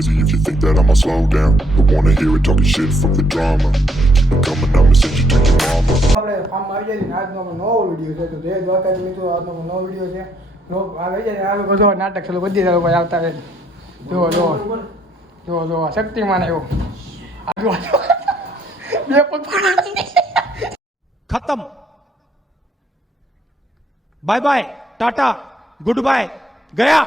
crazy if you think that I'ma slow down. Don't wanna hear it talking shit, fuck the drama. Keep it coming, I'ma send you to your mama. આપણે ફાર્મમાં આવી જઈએ ને આજનો નવો video છે તો જય દ્વારકાજી મિત્રો આજનો નવો વિડીયો છે લોક આવી જાય આ લોકો જો નાટક ચાલુ બધી લોકો આવતા રહે જો જો જો જો શક્તિમાન આવ્યો આજુ બે પગ खत्म bye bye tata goodbye गया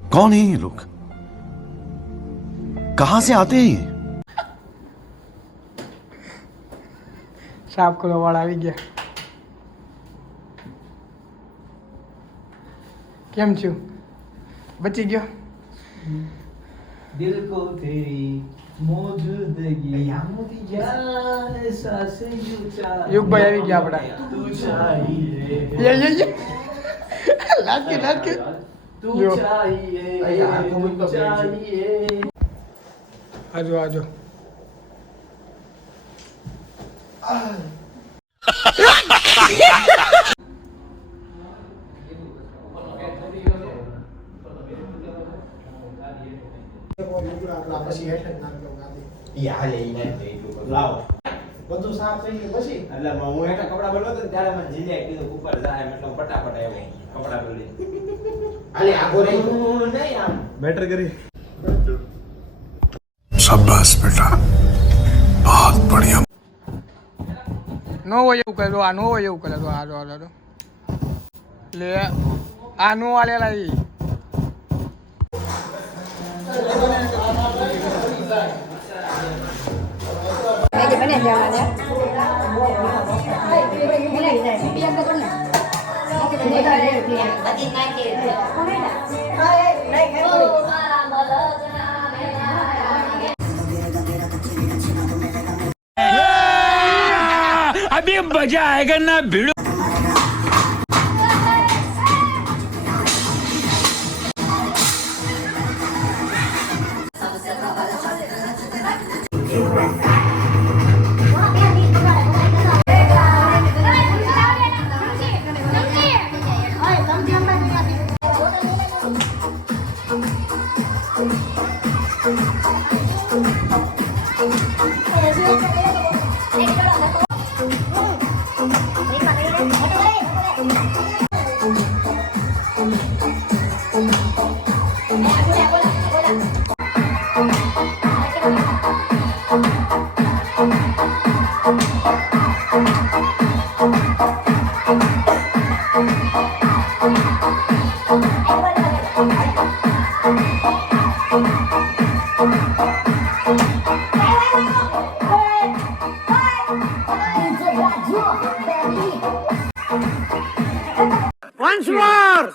कौन है ये लोग कहां से आते हैं ये સાફ કરવા વાળા આવી ગયા કેમ છું બચી ગયો दिल को तेरी मौजूदगी जान सांसें यूं યુગભાઈ આવી ગયા આપણા तू चाहिए યે લાગે तू यो। चाहिए चाहिए આજો આજો બધું સાફ થઈ ગયું પછી એટલે હું હેઠા કપડા બદલો તો ત્યારે મને જીલે કીધું ઉપર જાય એટલે હું ફટાફટ આવ્યો કપડા બદલી અલે આગો રહી નહીં આમ बेटर करी शाबाश बेटा बहुत बढ़िया. નો હોય એવું કરે આ નો હોય એવું કરે તો હાલો હાલો લે આ નો આલેલા ઈ બને જવાના બીજા તો કોણ अभी मजा आएगा ना भिड़ो once more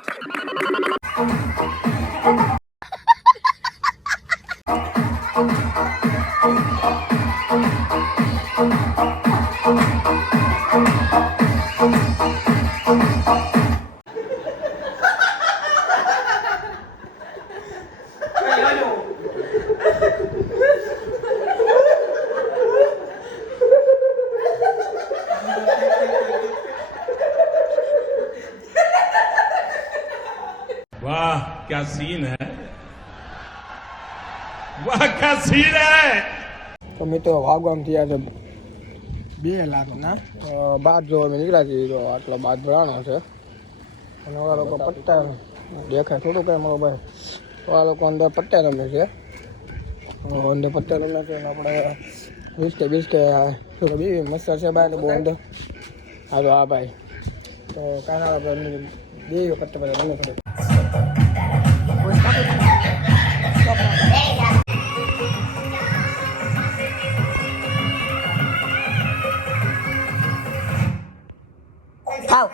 वाह क्या सीन है वाह क्या सीन है તો મિત્રો વાગવામાં થયા છે 2 લાખના બાદ જો અમે નીકળ્યા છીએ તો આટલો બાદ ભરાણો છે અને ઓલા લોકો પટ્ટા દેખાય થોડું કઈ મારો ભાઈ તો આ લોકો અંદર પટ્ટા રમે છે અંદર પટ્ટા રમે છે અને આપણે બિસ્કે બી મસ્ત છે ભાઈ તો બહુ અંદર હાલો હા ભાઈ તો કાના આપણે 2 પટ્ટા બધા રમે છે ખાવ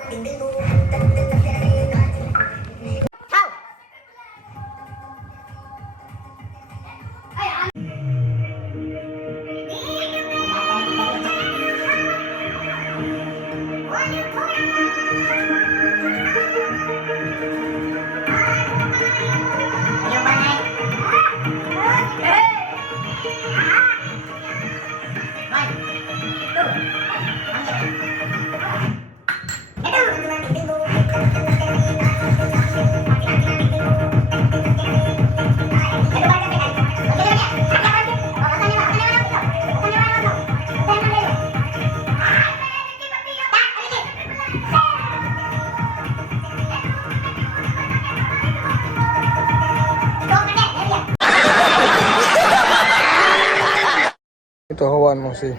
એ તો હવાનું છે.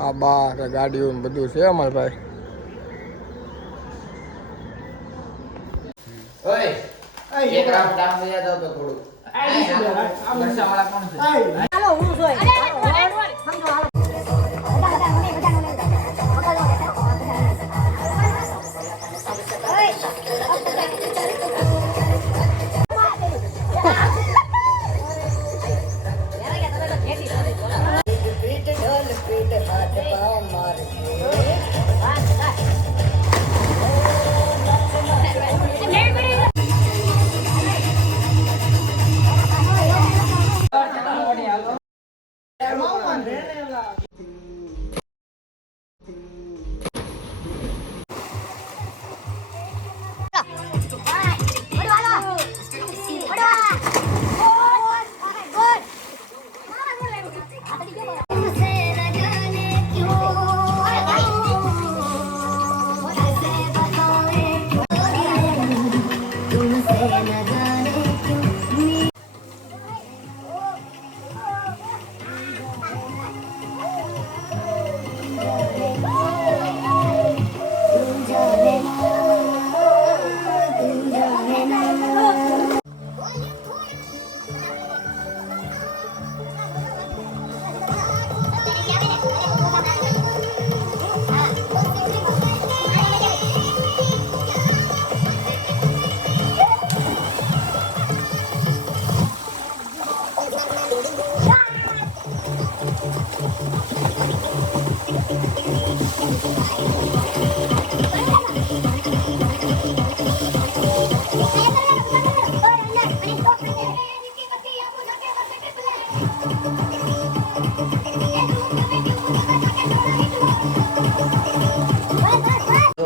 આ બાર ગાડીઓ ને બધું છે અમારે ભાઈ. એક રાઉન્ડ ડાઉન થઈ જાવ તો થોડું વર્ષાવાળા કોણ છે? હાલો હું જોઈ સમજો હાલો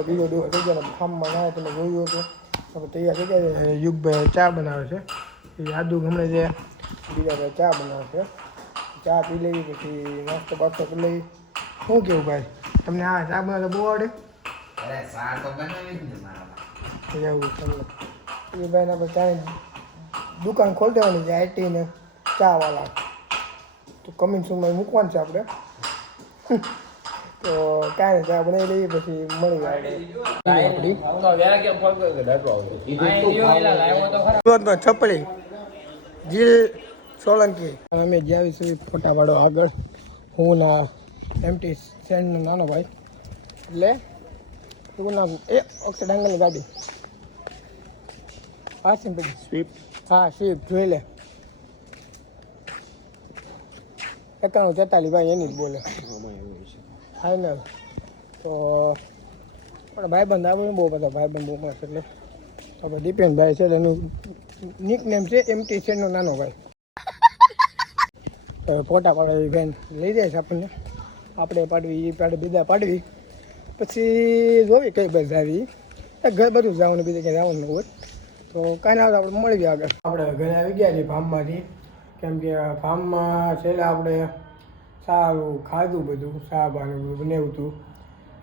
બીજો દિવસ થઈ ગયો ફાર્મમાં ના તમે જોયું હતું. હવે તૈયાર થઈ ગયા છે. યુગભાઈ ચા બનાવે છે. એ આદુ ગમણે છે. બીજા ભાઈ ચા બનાવે છે. ચા પી લેવી પછી નાસ્તો બાસ્તો કરી લેવી. શું કેવું ભાઈ તમને આ ચા બનાવતા બહુ આવડે? અરે સા તો બનાવી જ ને મારા એવું તમને એ ભાઈને આપણે ચાની દુકાન ખોલી દેવાની છે આઈટી ને ચાવાળા. તો કમિંગ સૂનમાં મૂકવાનું છે આપણે. તો કાંઈ ચા બનાવી લઈએ પછી મળી જાય છપડી જીલ સોલંકી. અમે જ્યાં સુધી ફોટા પાડો આગળ હું ના એમટી સેન્ડનો નાનો ભાઈ એટલે શું નામ એ અક્ષર ડાંગરની ગાડી હા સિમ્પલી સ્વીપ હા સ્વીપ જોઈ લે 9144 ભાઈ એની જ બોલે ફાઇનલ. તો પણ ભાઈબંધ આપણે બહુ બધા ભાઈબંધ બહુ મસ્ત એટલે આપણે દીપેનભાઈ છે એનું નિક નેમ છે એમટી સેન્ડનો નાનો ભાઈ. ફોટા પાડવી બેન લઈ જાય છે આપણને આપણે પાડવી એ પાડે બીજા પાડવી પછી જોવી કઈ બસ આવી ઘર બધું જવાનું બીજે ક્યાં જવાનું હોય તો કાંઈ ના આપણે મળી ગયા આગળ. આપણે ઘરે આવી ગયા છીએ ફાર્મમાંથી કેમ કે ફાર્મમાં છેલ્લે આપણે સારું ખાધું બધું સાબાનું બધું બનાવ્યું હતું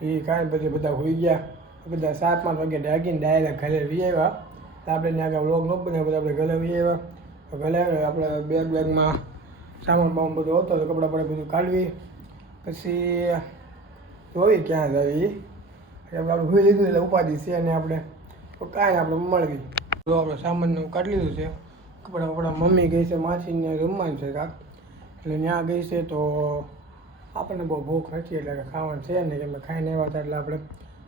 એ કાંઈ પછી બધા હોઈ ગયા બધા 7-5 વાગે જાગીને ડાયરેક્ટ ઘરે વી આવ્યા. આપણે ત્યાં આગળ વ્લોગ ન બનાવ્યો આપણે ઘરે વી આવ્યા. ઘરે આપણે બેગમાં સામાન બામાન બધું હતો તો કપડાં પડે બધું કાઢવી પછી જોઈ ક્યાં જવી આપણે હોઈ લીધું એટલે ઉપાધિ છે અને આપણે તો કાંઈ આપણે મળવી. જો આપણે સામાનનું કાઢી લીધું છે કપડાં બપડા મમ્મી ગઈ છે માસીને રમવાનું છે કાંક એટલે ત્યાં ગઈ છે તો આપણને બહુ ભૂખ હતી એટલે ખાવાનું છે ને કે અમે ખાઈને આવ્યા હતા એટલે આપણે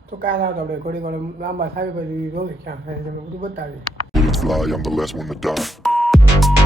તો કાંઈ ના આપણે ઘડી ઘડી લાંબા થાવી પછી જોઈ ક્યાં ખાઈને બધું બતાવી. Fly, I'm the last one to die.